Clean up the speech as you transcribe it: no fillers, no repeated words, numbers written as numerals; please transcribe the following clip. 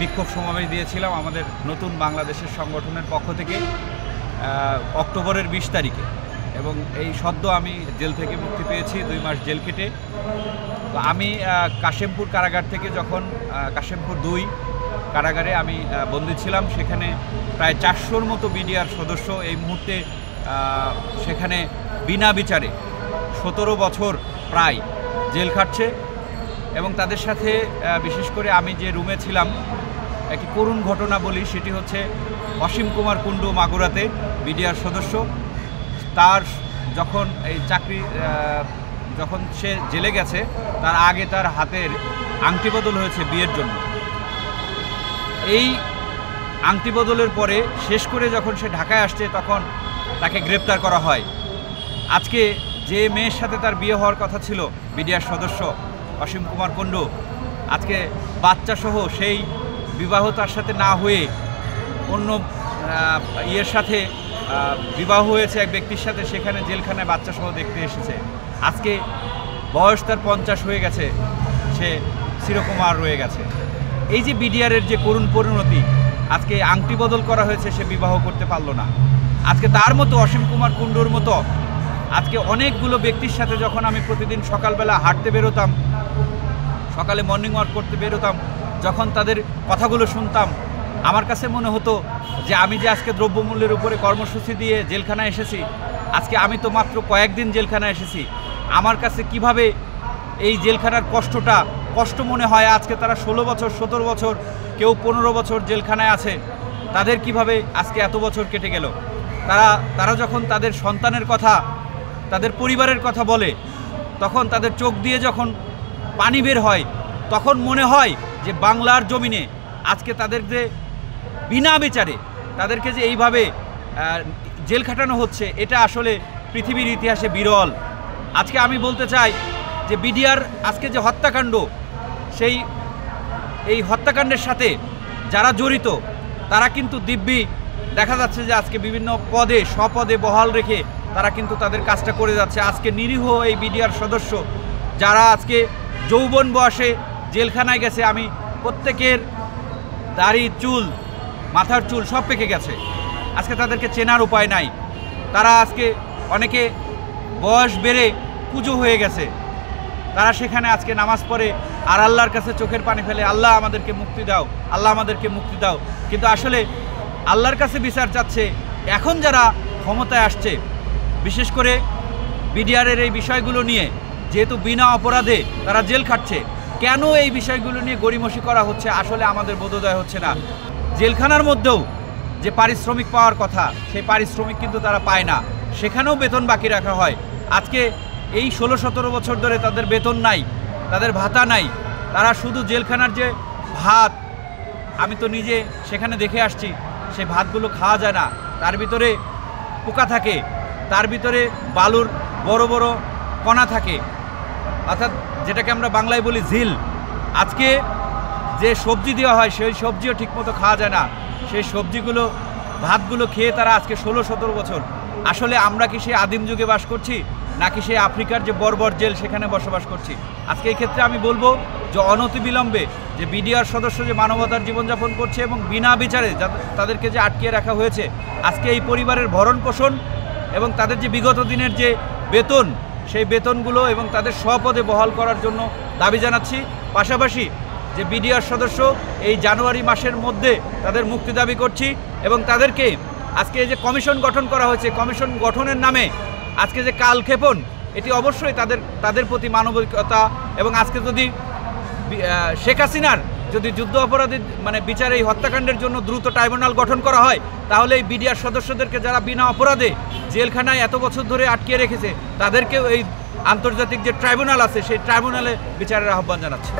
বিক্ষোভ সমাবেশ দিয়েছিলাম আমাদের নতুন বাংলাদেশের সংগঠনের পক্ষ থেকে অক্টোবরের 20 তারিখে, এবং এই সদ্য আমি জেল থেকে মুক্তি পেয়েছি 2 মাস জেল কেটে। তো আমি কাশেমপুর কারাগার থেকে যখন কাশেমপুর 2 কারাগারে আমি বন্দী ছিলাম, সেখানে প্রায় 400-র মতো বিডিআর সদস্য এই মুহূর্তে সেখানে বিনা বিচারে 17 বছর প্রায় জেল খাটছে। এবং তাদের সাথে বিশেষ করে আমি যে রুমে ছিলাম, একটি করুণ ঘটনা বলি, সেটি হচ্ছে অসীম কুমার কুণ্ডু মাগুরাতে বিডিআর সদস্য। তার যখন এই চাকরি যখন সে জেলে গেছে, তার আগে তার হাতের আংটি বদল হয়েছে বিয়ের জন্য। এই আংটি বদলের পরে শেষ করে যখন সে ঢাকায় আসছে, তখন তাকে গ্রেপ্তার করা হয়। আজকে যে মেয়ের সাথে তার বিয়ে হওয়ার কথা ছিল বিডিআর সদস্য অসীম কুমার কুণ্ডু, আজকে বাচ্চাসহ সেই বিবাহ তার সাথে না হয়ে অন্য ইয়ের সাথে বিবাহ হয়েছে এক ব্যক্তির সাথে, সেখানে জেলখানায় বাচ্চাসহ দেখতে এসেছে। আজকে বয়স তার 50 হয়ে গেছে, সে চিরকুমার রয়ে গেছে। এই যে বিডিআরের যে করুণ পরিণতি, আজকে আংটি বদল করা হয়েছে, সে বিবাহ করতে পারলো না। আজকে তার মতো অসীম কুমার কুণ্ডুর মতো আজকে অনেকগুলো ব্যক্তির সাথে যখন আমি প্রতিদিন সকালবেলা হাঁটতে বেরোতাম, সকালে মর্নিং ওয়াক করতে বেরোতাম, যখন তাদের কথাগুলো শুনতাম, আমার কাছে মনে হতো যে আমি যে আজকে দ্রব্যমূল্যের উপরে কর্মসূচি দিয়ে জেলখানায় এসেছি, আজকে আমি তো মাত্র কয়েকদিন জেলখানায় এসেছি, আমার কাছে কিভাবে এই জেলখানার কষ্ট মনে হয়। আজকে তারা 16 বছর, 17 বছর, কেউ 15 বছর জেলখানায় আছে, তাদের কিভাবে আজকে এত বছর কেটে গেল। তারা যখন তাদের সন্তানের কথা, তাদের পরিবারের কথা বলে, তখন তাদের চোখ দিয়ে যখন পানি বের হয়, তখন মনে হয় যে বাংলার জমিনে আজকে তাদের যে বিনা বিচারে তাদেরকে যে এইভাবে জেল খাটানো হচ্ছে, এটা আসলে পৃথিবীর ইতিহাসে বিরল। আজকে আমি বলতে চাই যে বিডিআর আজকে যে হত্যাকাণ্ড, এই হত্যাকাণ্ডের সাথে যারা জড়িত তারা কিন্তু দিব্যি দেখা যাচ্ছে যে আজকে বিভিন্ন পদে স্বপদে বহাল রেখে তারা কিন্তু তাদের কাজটা করে যাচ্ছে। আজকে নিরীহ এই বিডিআর সদস্য যারা আজকে যৌবন বয়সে জেলখানায় গেছে, আমি প্রত্যেকের দাড়ি, চুল, মাথার চুল সব পেকে গেছে। আজকে তাদেরকে চেনার উপায় নাই। তারা আজকে অনেকে বয়স বেড়ে পুজো হয়ে গেছে, তারা সেখানে আজকে নামাজ পড়ে আর আল্লাহর কাছে চোখের পানি ফেলে, আল্লাহ আমাদেরকে মুক্তি দাও, আল্লাহ আমাদেরকে মুক্তি দাও। কিন্তু আসলে আল্লাহর কাছে বিচার চাচ্ছে এখন যারা ক্ষমতায় আসছে, বিশেষ করে বিডিআরের এই বিষয়গুলো নিয়ে, যেহেতু বিনা অপরাধে তারা জেল খাটছে, কেন এই বিষয়গুলো নিয়ে গড়িমসি করা হচ্ছে আসলে আমাদের বোধোদয় হচ্ছে না। জেলখানার মধ্যেও যে পারিশ্রমিক পাওয়ার কথা, সেই পারিশ্রমিক কিন্তু তারা পায় না, সেখানেও বেতন বাকি রাখা হয়। আজকে এই 16-17 বছর ধরে তাদের বেতন নাই, তাদের ভাতা নাই। তারা শুধু জেলখানার যে ভাত, আমি তো নিজে সেখানে দেখে আসছি, সেই ভাতগুলো খাওয়া যায় না, তার ভিতরে পোকা থাকে, তার ভিতরে বালুর বড় বড় কণা থাকে, অর্থাৎ যেটাকে আমরা বাংলায় বলি ঝিল। আজকে যে সবজি দেওয়া হয়, সেই সবজিও ঠিকমতো খাওয়া যায় না। সেই সবজিগুলো, ভাতগুলো খেয়ে তারা আজকে 16-17 বছর। আসলে আমরা কি সেই আদিম যুগে বাস করছি, নাকি সেই আফ্রিকার যে বর্বর জেল সেখানে বসবাস করছি? আজকে এই ক্ষেত্রে আমি বলবো যে অনতিবিলম্বে যে বিডিআর সদস্য যে মানবতার জীবনযাপন করছে এবং বিনা বিচারে তাদেরকে যে আটকিয়ে রাখা হয়েছে, আজকে এই পরিবারের ভরণ পোষণ এবং তাদের যে বিগত দিনের যে বেতন, সেই বেতনগুলো এবং তাদের স্বপদে বহাল করার জন্য দাবি জানাচ্ছি। পাশাপাশি যে বিডিআর সদস্য এই জানুয়ারি মাসের মধ্যে তাদের মুক্তি দাবি করছি, এবং তাদেরকে আজকে এই যে কমিশন গঠন করা হয়েছে, কমিশন গঠনের নামে আজকে যে কালক্ষেপণ, এটি অবশ্যই তাদের প্রতি মানবিকতা। এবং আজকে যদি শেখ হাসিনার যদি যুদ্ধ অপরাধী বিচার, এই হত্যাকাণ্ডের জন্য দ্রুত ট্রাইব্যুনাল গঠন করা হয়, তাহলে এই বিডিআর সদস্যদেরকে যারা বিনা অপরাধে জেলখানায় এত বছর ধরে আটকিয়ে রেখেছে, তাদেরকেও এই আন্তর্জাতিক যে ট্রাইব্যুনাল আছে, সেই ট্রাইব্যুনালে বিচারের আহ্বান জানাচ্ছে।